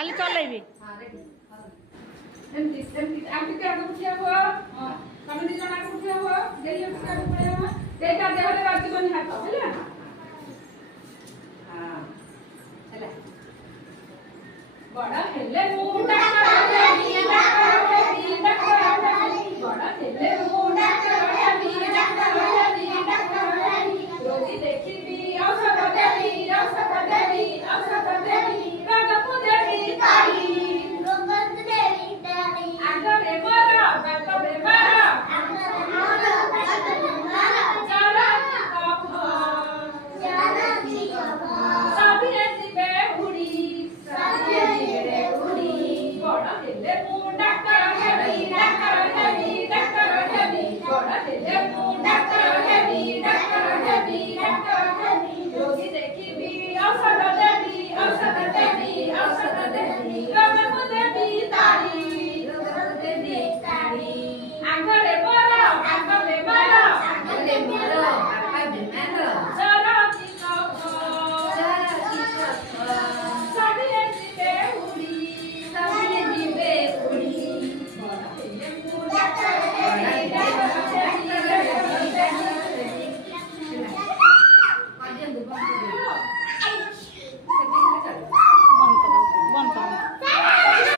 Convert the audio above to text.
खाली चलेबी एमती एमती आगे के आगे उठिया हो तमे दी जण आगे उठिया हो देई उठिया पड़े हो देटा देहले बाजी बनी हाथ हैला हां हैला बड़ा हेले मुंडा